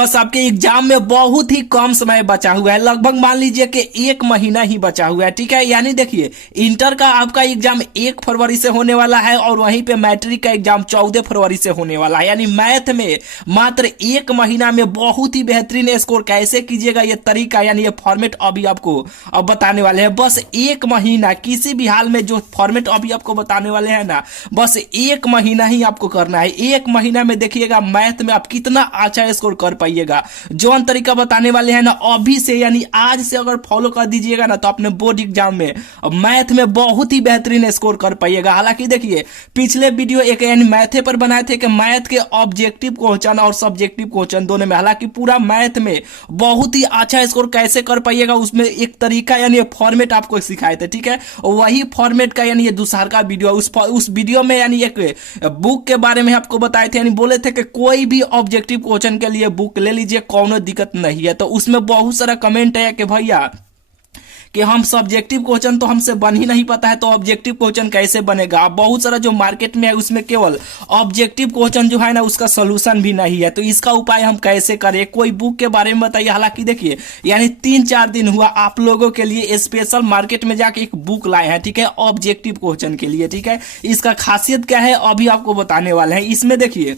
बस आपके एग्जाम में बहुत ही कम समय बचा हुआ है, लगभग मान लीजिए कि 1 महीना ही बचा हुआ है। ठीक है, यानी देखिए इंटर का आपका एग्जाम 1 फरवरी से होने वाला है और वहीं पे मैट्रिक का एग्जाम 14 फरवरी से होने वाला है। यानी मैथ में मात्र 1 महीना में बहुत ही बेहतरीन स्कोर कैसे कीजिएगा, ये तरीका यानी ये फॉर्मेट अभी आपको अब बताने वाले हैं। बस 1 महीना, किसी भी हाल में जो फॉर्मेट अभी आपको बताने वाले हैं ना, बस 1 महीना ही आपको करना है। 1 महीना में देखिएगा मैथ में आप कितना अच्छा स्कोर कर पाइएगा। जो तरीका बताने वाले हैं ना अभी से, यानी आज से अगर फॉलो कर दीजिएगा ना तो अपने बोर्ड एग्जाम में मैथ में बहुत ही बेहतरीन स्कोर कर पाइएगा। हालांकि देखिए पिछले वीडियो एक यानी मैथे पर बनाए थे कि मैथ के ऑब्जेक्टिव क्वेश्चन और सब्जेक्टिव क्वेश्चन दोनों में, हालांकि पूरा मैथ में बहुत ही अच्छा स्कोर कैसे कर पाइएगा उसमें एक तरीका यानी फॉर्मेट आपको सिखाए थे। ठीक है, वही फॉर्मेट का यानी ये दूसरा का वीडियो, उस वीडियो में यानी एक बुक के बारे में आपको बताए थे, यानी बोले थे कि कोई भी ऑब्जेक्टिव क्वेश्चन के लिए बुक ले लीजिए, कोनो दिक्कत नहीं है। तो उसमें बहुत सारा कमेंट है कि भैया कि हम सब्जेक्टिव क्वेश्चन तो हमसे बन ही नहीं पाता है, तो ऑब्जेक्टिव क्वेश्चन कैसे बनेगा। बहुत सारा जो मार्केट में है उसमें केवल ऑब्जेक्टिव क्वेश्चन जो है ना उसका सोल्यूशन भी नहीं है, तो इसका उपाय हम कैसे करें, कोई बुक के बारे में बताइए। हालांकि देखिए यानी 3-4 दिन हुआ आप लोगों के लिए स्पेशल मार्केट में जाके एक बुक लाए हैं, ठीक है, ऑब्जेक्टिव क्वेश्चन के लिए। ठीक है, इसका खासियत क्या है अभी आपको बताने वाले हैं। इसमें देखिए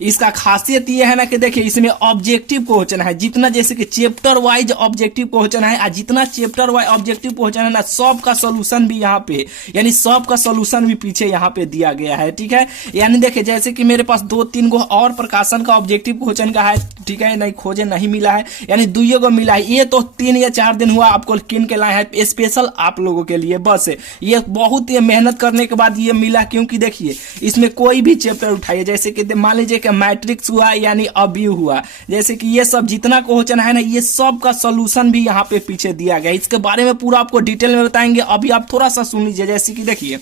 इसका खासियत ये है ना कि देखिए इसमें ऑब्जेक्टिव क्वेश्चन है, जितना जैसे कि चैप्टर वाइज ऑब्जेक्टिव क्वेश्चन है, जितना चैप्टर वाइज ऑब्जेक्टिव क्वेश्चन है ना सब का सोल्यूशन भी यहाँ पे यानी सब का सोल्यूशन भी पीछे यहाँ पे दिया गया है। ठीक है, यानी देखिए जैसे कि मेरे पास 2-3 गो और प्रकाशन का ऑब्जेक्टिव क्वेश्चन का है, ठीक है, नहीं खोजे नहीं मिला है, यानी 2 गो मिला है। ये तो 3 या 4 दिन हुआ आपको किन के लाए हैं स्पेशल आप लोगों के लिए। बस ये बहुत ही मेहनत करने के बाद ये मिला, क्योंकि देखिए इसमें कोई भी चैप्टर उठाइए, जैसे कि मान लीजिए मैट्रिक्स हुआ यानी अभी हुआ, जैसे कि ये सब जितना क्वेश्चन है ना ये सब का सॉल्यूशन भी यहाँ पे पीछे दिया गया है। इसके बारे में पूरा आपको डिटेल में बताएंगे, अभी आप थोड़ा सा सुन लीजिए। जैसे कि देखिए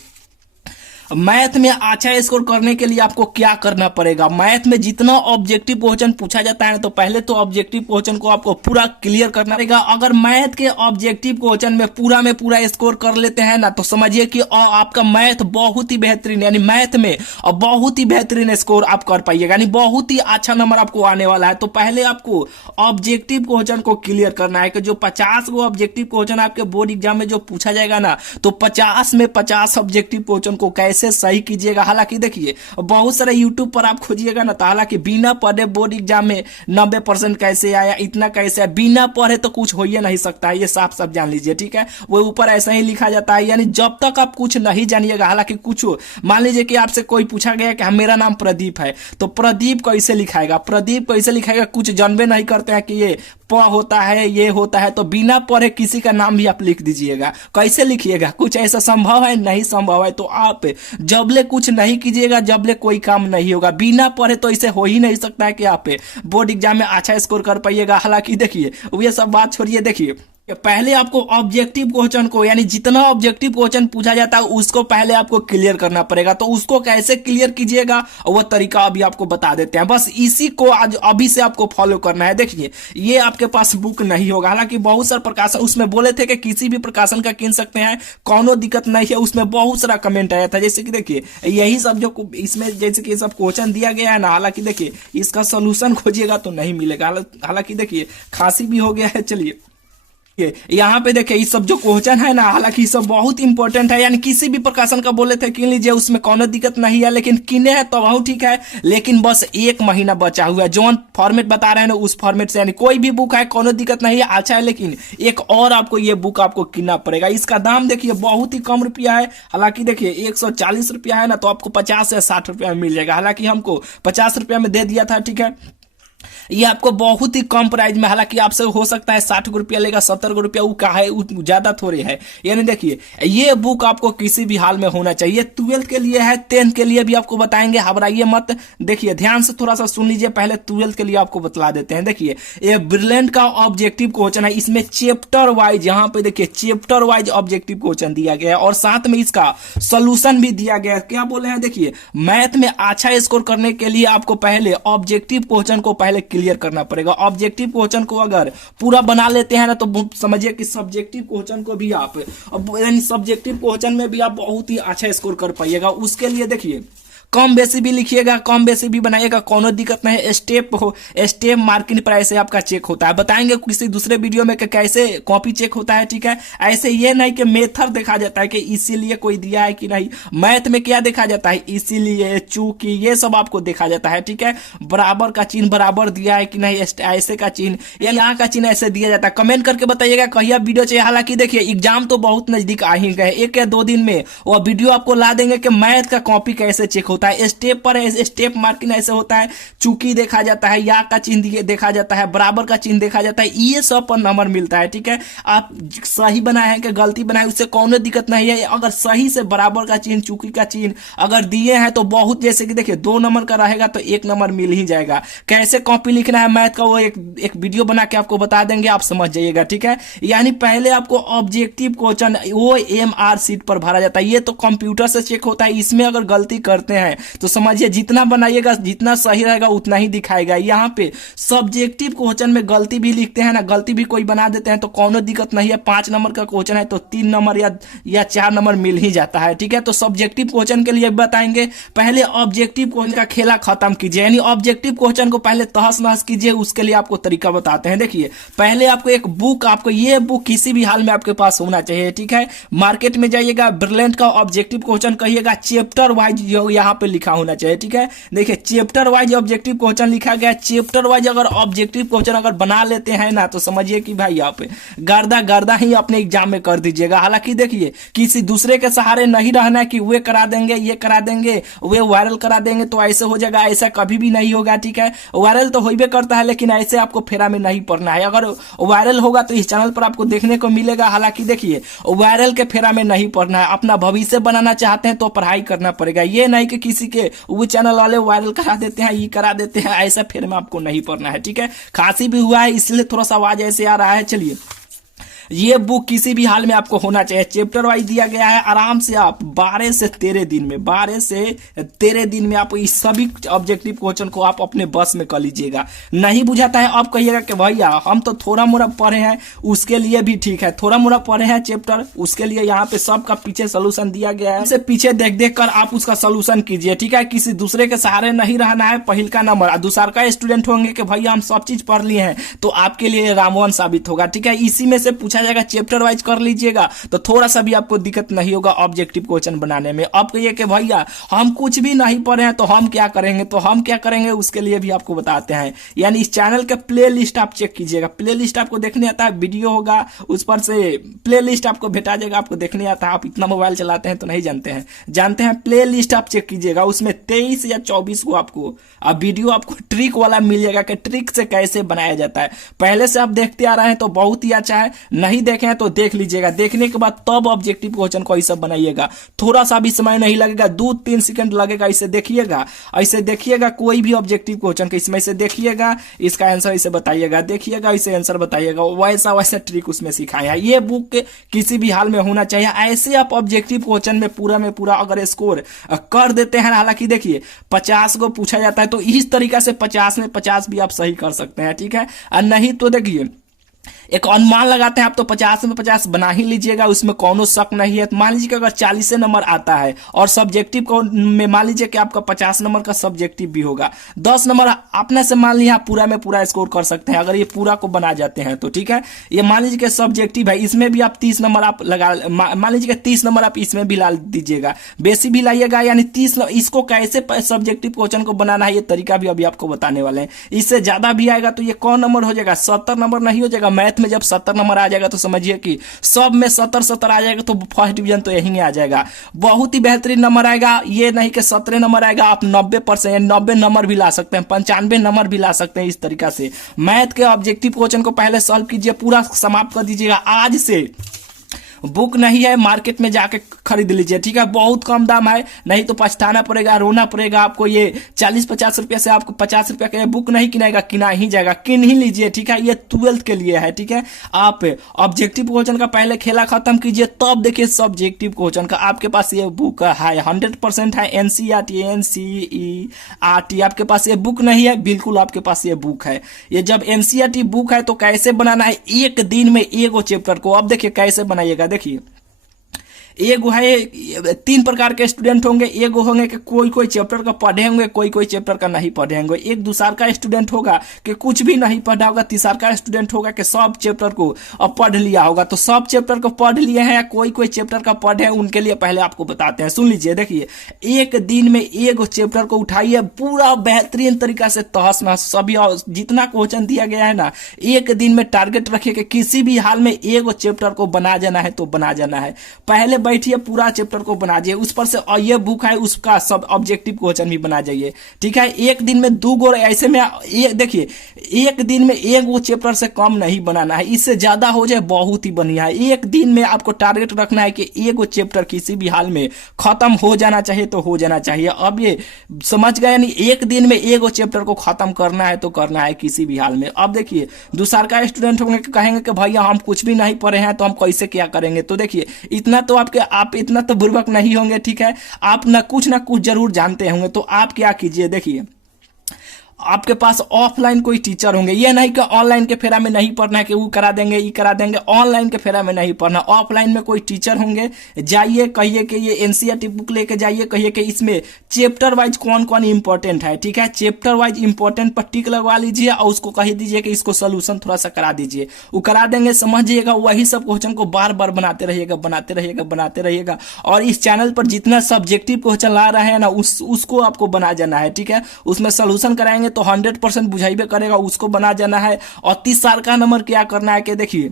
मैथ में अच्छा स्कोर करने के लिए आपको क्या करना पड़ेगा। मैथ में जितना ऑब्जेक्टिव क्वेश्चन पूछा जाता है तो पहले तो ऑब्जेक्टिव क्वेश्चन को आपको पूरा क्लियर करना पड़ेगा। अगर मैथ के ऑब्जेक्टिव क्वेश्चन में पूरा स्कोर कर लेते हैं ना तो समझिए कि आपका मैथ बहुत ही बेहतरीन, यानी मैथ में बहुत ही बेहतरीन स्कोर आप कर पाइएगा, यानी बहुत ही अच्छा नंबर आपको आने वाला है। तो पहले आपको ऑब्जेक्टिव क्वेश्चन को क्लियर करना है कि जो 50 गो ऑब्जेक्टिव क्वेश्चन आपके बोर्ड एग्जाम में जो पूछा जाएगा ना तो 50 में 50 ऑब्जेक्टिव क्वेश्चन को कैसे सही कीजिएगा। हालांकि देखिए बहुत सारे यूट्यूब पर आप खोजिएगा ना तो हालांकि बिना पढ़े बोर्ड एग्जाम में 90% कैसे आया, इतना कैसे आया, बिना पढ़े तो कुछ हो ही नहीं सकता है, ये साफ साफ जान लीजिए। ठीक है, वो ऊपर ऐसा ही लिखा जाता है, यानी जब तक आप कुछ नहीं जानिएगा। हालांकि कुछ मान लीजिए कि आपसे कोई पूछा गया कि मेरा नाम प्रदीप है, तो प्रदीप कैसे लिखाएगा, प्रदीप कैसे लिखाएगा, कुछ जानबे नहीं करते हैं कि ये प होता है ये होता है, तो बिना पढ़े किसी का नाम भी आप लिख दीजिएगा। कैसे लिखिएगा, कुछ ऐसा संभव है, नहीं संभव है। तो आप जबले कुछ नहीं कीजिएगा जबले कोई काम नहीं होगा। बिना पढ़े तो इसे हो ही नहीं सकता है कि आप बोर्ड एग्जाम में अच्छा स्कोर कर पाइएगा। हालांकि देखिए ये सब बात छोड़िए, देखिए पहले आपको ऑब्जेक्टिव क्वेश्चन को यानी जितना ऑब्जेक्टिव क्वेश्चन पूछा जाता है उसको पहले आपको क्लियर करना पड़ेगा। तो उसको कैसे क्लियर कीजिएगा वो तरीका अभी आपको बता देते हैं, बस इसी को आज अभी से आपको फॉलो करना है। देखिए ये आपके पास बुक नहीं होगा, हालांकि बहुत सारा प्रकाशन उसमें बोले थे कि किसी भी प्रकाशन का किन सकते हैं, कोनो दिक्कत नहीं है। उसमें बहुत सारा कमेंट आया था, जैसे कि देखिए यही सब जो इसमें जैसे कि सब क्वेश्चन दिया गया है ना, हालांकि देखिए इसका सोल्यूशन खोजिएगा तो नहीं मिलेगा। हालांकि देखिए खांसी भी हो गया है। चलिए यहाँ पे देखिए ये सब जो क्वेश्चन है ना, हालांकि सब बहुत इंपॉर्टेंट है, यानी किसी भी प्रकाशन का बोले थे किन लीजिए, उसमें कोनो दिक्कत नहीं है, लेकिन किने है तो बहुत ठीक है। लेकिन बस 1 महीना बचा हुआ है, जो फॉर्मेट बता रहे हैं ना उस फॉर्मेट से, यानी कोई भी बुक है कोनो दिक्कत नहीं है, अच्छा है। लेकिन एक और आपको ये बुक आपको किनना पड़ेगा। इसका दाम देखिए बहुत ही कम रुपया है, हालांकि देखिए 140 रुपया है ना, तो आपको 50 या 60 रुपया में मिल जाएगा। हालांकि हमको 50 रुपया में दे दिया था। ठीक है, ये आपको बहुत ही कम प्राइस में, हालांकि आपसे हो सकता है 60 रुपया लेगा, 70 रुपया वो का है, ज्यादा थोड़े है। यानी देखिए ये बुक आपको किसी भी हाल में होना चाहिए, 12th के लिए है, 10th के लिए भी आपको बताएंगे, घबराइए मत। देखिए ध्यान से थोड़ा सा सुन लीजिए, पहले 12th के लिए आपको बतला देते हैं। देखिए ये ब्रिलियंट का ऑब्जेक्टिव क्वेश्चन है, इसमें चैप्टर वाइज यहाँ पे देखिए चैप्टर वाइज ऑब्जेक्टिव क्वेश्चन दिया गया है और साथ में इसका सोल्यूशन भी दिया गया है। क्या बोले हैं, देखिए मैथ में अच्छा स्कोर करने के लिए आपको पहले ऑब्जेक्टिव क्वेश्चन को पहले क्लियर करना पड़ेगा। ऑब्जेक्टिव क्वेश्चन को अगर पूरा बना लेते हैं ना तो समझिए कि सब्जेक्टिव क्वेश्चन को भी आप यानी सब्जेक्टिव क्वेश्चन में भी आप बहुत ही अच्छा स्कोर कर पाइएगा। उसके लिए देखिए कम बेसी भी लिखिएगा, कम बेसी भी बनाइएगा, कोनो दिक्कत नहीं है। स्टेप मार्किंग पर ऐसे आपका चेक होता है, बताएंगे किसी दूसरे वीडियो में कि कैसे कॉपी चेक होता है, ठीक है। ऐसे ये नहीं कि मेथड देखा जाता है कि इसीलिए कोई दिया है कि नहीं। मैथ में क्या देखा जाता है, इसीलिए, चूंकि, ये सब आपको देखा जाता है, ठीक है। बराबर का चिन्ह बराबर दिया है कि नहीं, ऐसे का चिन्ह या यहाँ का चिन्ह ऐसे दिया जाता है। कमेंट करके बताइएगा कहिया वीडियो चाहिए। हालांकि देखिए एग्जाम तो बहुत नजदीक आ ही गए, 1 या 2 दिन में वो वीडियो आपको ला देंगे कि मैथ का कॉपी कैसे चेक होता है। स्टेप पर स्टेप मार्किंग ऐसे होता है, चूंकि देखा जाता है, या का चिन्ह देखा जाता है, बराबर का चिन्ह देखा जाता है, ये सब पर नंबर मिलता है, ठीक है। आप सही बनाए हैं कि गलती बनाए उससे कोनो दिक्कत नहीं है। अगर सही से बराबर का चिन्ह, चूंकि का चिन्ह अगर दिए हैं तो बहुत, जैसे कि देखिए 2 नंबर का रहेगा तो 1 नंबर मिल ही जाएगा। कैसे कॉपी लिखना है मैथ का वो एक वीडियो बना के आपको बता देंगे, आप समझ जाइएगा, ठीक है। यानी पहले आपको ऑब्जेक्टिव क्वेश्चन OMR सीट पर भरा जाता है, ये तो कंप्यूटर से चेक होता है। इसमें अगर गलती करते हैं तो समझिए जितना बनाइएगा जितना सही रहेगा उतना ही दिखाएगा। यहाँ पे सब्जेक्टिव क्वेश्चन में गलती भी लिखते हैं ना, गलती भी कोई बना देते हैं तो कोनो दिक्कत नहीं है। 5 नंबर का क्वेश्चन है तो 3 नंबर या 4 नंबर मिल ही जाता है, ठीक है। तो सब्जेक्टिव क्वेश्चन के लिए बताएंगे, पहले ऑब्जेक्टिव क्वेश्चन का खेला खत्म कीजिए, यानी ऑब्जेक्टिव क्वेश्चन को पहले तहस नहस कीजिए। उसके लिए आपको तरीका बताते हैं। देखिए पहले आपको एक बुक, आपको ये बुक किसी भी हाल में आपके पास होना चाहिए, ठीक है। मार्केट में जाइएगा, ब्रिलियंट का ऑब्जेक्टिव क्वेश्चन कहिएगा, चैप्टर वाइज यहाँ पे लिखा होना चाहिए, ठीक है। देखिए चैप्टर वाइज ऑब्जेक्टिव क्वेश्चन लिखा गया। चैप्टर वाइज अगर ऑब्जेक्टिव क्वेश्चन अगर बना लेते हैं ना तो समझिए कि भाई आप गर्दा ही अपने एग्जाम में कर दीजिएगा। हालांकि देखिए किसी दूसरे के सहारे नहीं रहना है कि वे करा देंगे, ये करा देंगे, वे वायरल करा देंगे तो ऐसे हो जाएगा, ऐसा कभी भी नहीं होगा, ठीक है। वायरल तो होइबे करता है लेकिन ऐसे आपको फेरा में नहीं पड़ना है। अगर वायरल होगा तो इस चैनल पर आपको देखने को मिलेगा। हालांकि देखिए वायरल के फेरा में नहीं पड़ना है। अपना भविष्य बनाना चाहते हैं तो पढ़ाई करना पड़ेगा। ये नहीं कि किसी के वो चैनल वाले वायरल करा देते हैं, ये करा देते हैं, ऐसा फेर में आपको नहीं पड़ना है, ठीक है। खांसी भी हुआ है इसलिए थोड़ा सा आवाज ऐसे आ रहा है। चलिए ये बुक किसी भी हाल में आपको होना चाहिए। चैप्टर वाइज दिया गया है, आराम से आप 12 से 13 दिन में 12 से 13 दिन में आप इस सभी ऑब्जेक्टिव क्वेश्चन को आप अपने बस में कर लीजिएगा। नहीं बुझाता है आप कहिएगा कि भैया हम तो थोड़ा मोड़ा पढ़े हैं, उसके लिए भी ठीक है, थोड़ा मोड़ा पढ़े हैं चैप्टर, उसके लिए यहाँ पे सबका पीछे सोल्यूशन दिया गया है। इसे पीछे देख देख कर आप उसका सोल्यूशन कीजिए, ठीक है। किसी दूसरे के सहारे नहीं रहना है। पहल का नंबर दूसरा का स्टूडेंट होंगे कि भैया हम सब चीज पढ़ लिए हैं तो आपके लिए रामवन साबित होगा, ठीक है। इसी में से पूछा जाएगा, चैप्टर वाइज कर लीजिएगा तो थोड़ा सा भी आपको दिक्कत नहीं होगा ऑब्जेक्टिव क्वेश्चन बनाने में। अब कहिए कि भैया हम कुछ भी नहीं पढ़े हैं तो हम क्या करेंगे, तो हम क्या करेंगे उसके लिए भी आपको बताते हैं। यानी इस चैनल के प्ले लिस्ट आप चेक कीजिएगा। प्ले लिस्ट आपको देखने आता है, वीडियो होगा उस पर से प्ले लिस्ट आपको भेटा जाएगा, आपको देखने आता है। आप इतना मोबाइल चलाते हैं तो नहीं जानते हैं प्ले लिस्ट आप चेक कीजिएगा। उसमें 23 या 24 को आपको वीडियो आपको ट्रिक वाला मिल जाएगा कि ट्रिक से कैसे बनाया जाता है। पहले से आप देखते आ रहे हैं तो बहुत ही अच्छा है, नहीं देखे हैं तो देख लीजिएगा। देखने के बाद तब ऑब्जेक्टिव क्वेश्चन को ऐसा बनाइएगा। थोड़ा सा भी समय नहीं लगेगा, 2-3 सेकंड लगेगा। ऐसे देखिएगा कोई भी ऑब्जेक्टिव क्वेश्चन के इसमें से देखिएगा, इसका आंसर इसे बताइएगा, देखिएगा इसे आंसर बताइएगा। वैसा ट्रिक उसमें सिखाया है। ये बुक किसी भी हाल में होना चाहिए। ऐसे आप ऑब्जेक्टिव क्वेश्चन में पूरा अगर स्कोर कर देते हैं, हालांकि देखिए 50 को पूछा जाता है तो इस तरीका से 50 में 50 भी आप सही कर सकते हैं, ठीक है। और नहीं तो देखिए एक अनुमान लगाते हैं आप तो 50 में 50 बना ही लीजिएगा, उसमें कोनो शक नहीं है। तो मान लीजिए कि अगर 40 नंबर आता है और सब्जेक्टिव को में मान लीजिए कि आपका 50 नंबर का सब्जेक्टिव भी होगा, 10 नंबर अपने से मान लीजिए आप पूरा में पूरा स्कोर कर सकते हैं अगर ये पूरा को बना जाते हैं तो, ठीक है। ये मान लीजिए कि सब्जेक्टिव है, इसमें भी आप 30 नंबर आप लगा, मान लीजिए कि 30 नंबर आप इसमें भी ला दीजिएगा, बेसी भी लाइएगा, यानी 30। इसको कैसे सब्जेक्टिव क्वेश्चन को बनाना है ये तरीका भी अभी आपको बताने वाले हैं। इससे ज्यादा भी आएगा तो ये कौन नंबर हो जाएगा, 70 नंबर नहीं हो जाएगा। मैथ में जब 70 नंबर आ जाएगा तो समझिए कि सब में 70 आ जाएगा तो फर्स्ट डिवीजन तो यहीं आ जाएगा। बहुत ही बेहतरीन नंबर आएगा। ये नहीं कि 17 नंबर आएगा, आप 90% 90 नंबर भी ला सकते हैं, 95 नंबर भी ला सकते हैं। इस तरीका से मैथ के ऑब्जेक्टिव क्वेश्चन को पहले सॉल्व कीजिए, पूरा समाप्त कर दीजिएगा। आज से बुक नहीं है मार्केट में जाके खरीद लीजिए, ठीक है। बहुत कम दाम है, नहीं तो पछताना पड़ेगा, रोना पड़ेगा आपको। ये 40-50 रुपये से आपको 50 रुपये का बुक नहीं किनाएगा, किना ही जाएगा, किन ही लीजिए, ठीक है। ये 12th के लिए है, ठीक है। आप ऑब्जेक्टिव क्वेश्चन का पहले खेला खत्म कीजिए, तब देखिए सब्जेक्टिव क्वेश्चन का। आपके पास ये बुक है, 100% है। NCERT आपके पास ये बुक नहीं है, बिल्कुल आपके पास ये बुक है। ये जब NCERT बुक है तो कैसे बनाना है, एक दिन में एगो चैप्टर को। अब देखिए कैसे बनाइएगा, देखिए एगो है 3 प्रकार के स्टूडेंट होंगे। एगो होंगे कि कोई कोई चैप्टर का पढ़े होंगे, कोई कोई चैप्टर का नहीं पढ़े होंगे। एक दूसरा का स्टूडेंट होगा कि कुछ भी नहीं पढ़ा होगा। तीसरा का स्टूडेंट होगा कि सब चैप्टर को अब पढ़ लिया होगा। तो सब चैप्टर को पढ़ लिए हैं या कोई कोई चैप्टर का पढ़े हैं, उनके लिए पहले आपको बताते हैं। सुन लीजिए, देखिए, एक दिन में एगो चैप्टर को उठाइए, पूरा बेहतरीन तरीका से तहस नहस सभी जितना क्वेश्चन दिया गया है ना, एक दिन में टारगेट रखिए कि किसी भी हाल में एगो चैप्टर को बना जाना है तो बना जाना है। पहले बैठिए, पूरा चैप्टर को बना जाइए, उस पर से ये बुक है उसका सब ऑब्जेक्टिव क्वेश्चन भी बना जाइए। ठीक है, एक दिन में 2 गो, ऐसे में देखिए, एक दिन में एक वो चैप्टर से कम नहीं बनाना है, इससे ज्यादा हो जाए बहुत ही बढ़िया है। एक दिन में आपको टारगेट रखना है कि एगो चैप्टर किसी भी हाल में खत्म हो जाना चाहिए तो हो जाना चाहिए। अब ये समझ गए, यानी एक दिन में एगो चैप्टर को खत्म करना है तो करना है किसी भी हाल में। अब देखिए, दूसरा का स्टूडेंट होंगे कि कहेंगे कि भैया हम कुछ भी नहीं पढ़े हैं तो हम कैसे क्या करेंगे। तो देखिए, इतना तो आप इतना तो बुर्बक नहीं होंगे। ठीक है, आप ना कुछ जरूर जानते होंगे। तो आप क्या कीजिए, देखिए, आपके पास ऑफलाइन कोई टीचर होंगे। ये नहीं कि ऑनलाइन के फेरा में नहीं पढ़ना है कि वो करा देंगे ये करा देंगे, ऑनलाइन के फेरा में नहीं पढ़ना। ऑफलाइन में कोई टीचर होंगे, जाइए, कहिए कि ये एनसीईआरटी बुक लेके जाइए, कहिए कि इसमें चैप्टर वाइज कौन कौन इंपॉर्टेंट है। ठीक है, चैप्टर वाइज इंपॉर्टेंट पर टिक लगवा लीजिए और उसको कह दीजिए कि इसको सोल्यूशन थोड़ा सा करा दीजिए। वो करा देंगे, समझिएगा। वही सब क्वेश्चन को बार बार बनाते रहिएगा, बनाते रहिएगा, बनाते रहिएगा। और इस चैनल पर जितना सब्जेक्टिव क्वेश्चन ला रहे हैं ना, उसको आपको बना जाना है। ठीक है, उसमें सोल्यूशन कराएंगे तो 100% बुझाइबे करेगा, उसको बना जाना है। और 30 साल का नंबर क्या करना है कि देखिए,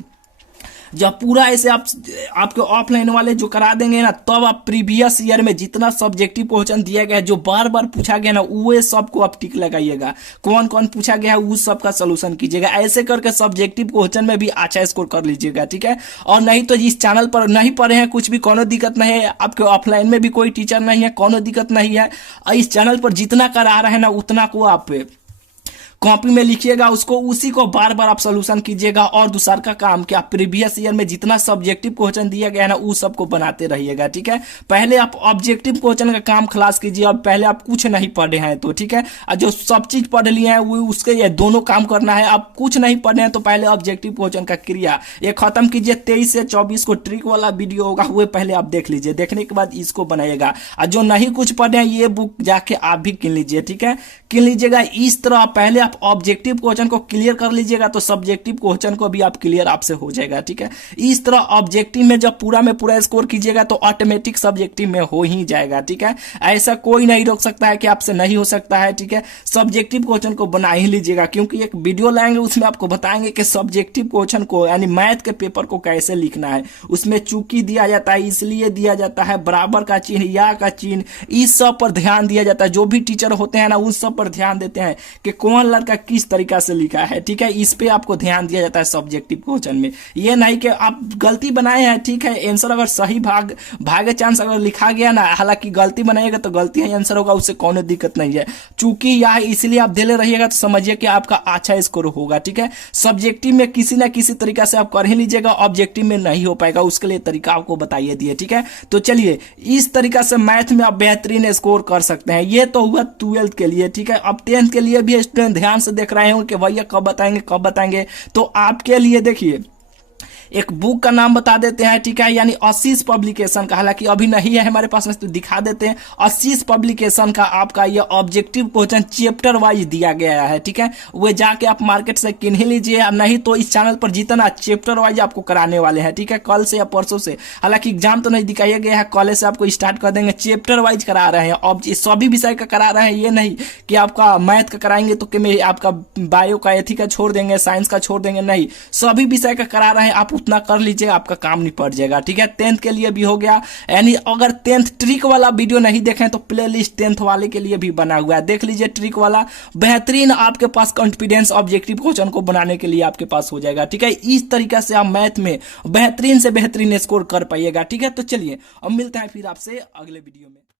जब पूरा ऐसे आपके ऑफलाइन वाले जो करा देंगे ना, तब आप प्रीवियस ईयर में जितना सब्जेक्टिव क्वेश्चन दिया गया है, जो बार बार पूछा गया ना, वो सबको आप टिक लगाइएगा। कौन कौन पूछा गया है उस सब का सोल्यूशन कीजिएगा। ऐसे करके सब्जेक्टिव क्वेश्चन में भी अच्छा स्कोर कर लीजिएगा। ठीक है, और नहीं तो इस चैनल पर नहीं पढ़े हैं कुछ भी, कोनो दिक्कत नहीं है। आपके ऑफलाइन में भी कोई टीचर नहीं है, कोनो दिक्कत नहीं है। इस चैनल पर जितना करा रहे हैं ना, उतना को आप कॉपी में लिखिएगा, उसको उसी को बार बार आप सोल्यूशन कीजिएगा। और दूसरा का काम क्या, प्रीवियस ईयर में जितना सब्जेक्टिव क्वेश्चन दिया गया है ना, उस सबको बनाते रहिएगा। ठीक है, पहले आप ऑब्जेक्टिव क्वेश्चन का काम खलास कीजिए। और पहले आप कुछ नहीं पढ़े हैं तो ठीक है, और जो सब चीज पढ़ लिए हैं वो उसके ये दोनों काम करना है। आप कुछ नहीं पढ़े हैं तो पहले ऑब्जेक्टिव क्वेश्चन का क्रिया ये खत्म कीजिए। 23 से 24 को ट्रिक वाला वीडियो होगा, वो पहले आप देख लीजिए। देखने के बाद इसको बनाइएगा। और जो नहीं कुछ पढ़े हैं, ये बुक जाके आप भी किन लीजिए। ठीक है, किन लीजिएगा। इस तरह पहले आप ऑब्जेक्टिव क्वेश्चन को क्लियर कर लीजिएगा तो सब्जेक्टिव क्वेश्चन को भी आप क्लियर आपसे हो जाएगा। ठीक है, इस तरह ऑब्जेक्टिव में जब पूरा में पूरा स्कोर कीजिएगा तो ऑटोमेटिक सब्जेक्टिव में हो ही जाएगा। ठीक है, ऐसा कोई नहीं रोक सकता है कि आपसे नहीं हो सकता है। ठीक है, सब्जेक्टिव क्वेश्चन को बना ही लीजिएगा, क्योंकि एक वीडियो लाएंगे उसमें आपको बताएंगे कि सब्जेक्टिव क्वेश्चन को यानी मैथ के पेपर को कैसे लिखना है। उसमें चूकी दिया जाता है, इसलिए दिया जाता है, बराबर का चिन्ह, या का चिन्ह, इस सब पर ध्यान दिया जाता है। जो भी टीचर होते हैं ना, उस सब पर ध्यान देते हैं कि कौन लड़का किस तरीका से लिखा है। ठीक है, इस पे आपको ध्यान दिया जाता है सब्जेक्टिव क्वेश्चन में। ये नहीं कि आप गलती बनाए हैं, ठीक है, आंसर अगर सही भागे चांस अगर लिखा गया ना, हालांकि गलती बनाइएगा तो गलती है आंसर होगा, उससे कोई दिक्कत नहीं है। चूंकि यह इसलिए आप देले रहिएगा तो समझिए कि आपका अच्छा स्कोर होगा। ठीक है, सब्जेक्टिव में किसी ना किसी तरीका से आप कर ही लीजिएगा, ऑब्जेक्टिव में नहीं हो पाएगा, उसके लिए तरीका आपको बताइए दिए। ठीक है, तो चलिए, इस तरीका से मैथ में आप बेहतरीन स्कोर कर सकते हैं। ये तो हुआ 12th के लिए। ठीक है, अब 10th के लिए भी स्टूडेंट ध्यान से देख रहे होंगे कि भैया कब बताएंगे। तो आपके लिए देखिए, एक बुक का नाम बता देते हैं। ठीक है, यानी आशीष पब्लिकेशन का, हालांकि अभी नहीं है हमारे पास में, तो दिखा देते हैं। आशीष पब्लिकेशन का आपका ये ऑब्जेक्टिव क्वेश्चन चैप्टर वाइज दिया गया है। ठीक है, वो जाके आप मार्केट से किन ही लीजिए, और नहीं तो इस चैनल पर जितना चैप्टर वाइज आपको कराने वाले हैं। ठीक है, कल से या परसों से, हालांकि एग्जाम तो नहीं दिखाया गया है, कल से आपको स्टार्ट कर देंगे। चैप्टर वाइज करा रहे हैं, अब सभी विषय का करा रहे हैं। ये नहीं कि आपका मैथ का कराएंगे तो कि आपका बायो का, एथिक का छोड़ देंगे, साइंस का छोड़ देंगे, नहीं, सभी विषय का करा रहे हैं। आप उतना कर लीजिए, आपका काम निपट जाएगा। ठीक है, 10th के लिए भी हो गया। यानी अगर 10th ट्रिक वाला वीडियो नहीं देखें तो प्लेलिस्ट 10th वाले के लिए भी बना हुआ है, देख लीजिए। ट्रिक वाला बेहतरीन आपके पास कॉन्फिडेंस ऑब्जेक्टिव क्वेश्चन को बनाने के लिए आपके पास हो जाएगा। ठीक है, इस तरीका से आप मैथ में बेहतरीन से बेहतरीन स्कोर कर पाइएगा। ठीक है, तो चलिए अब मिलते हैं फिर आपसे अगले वीडियो में।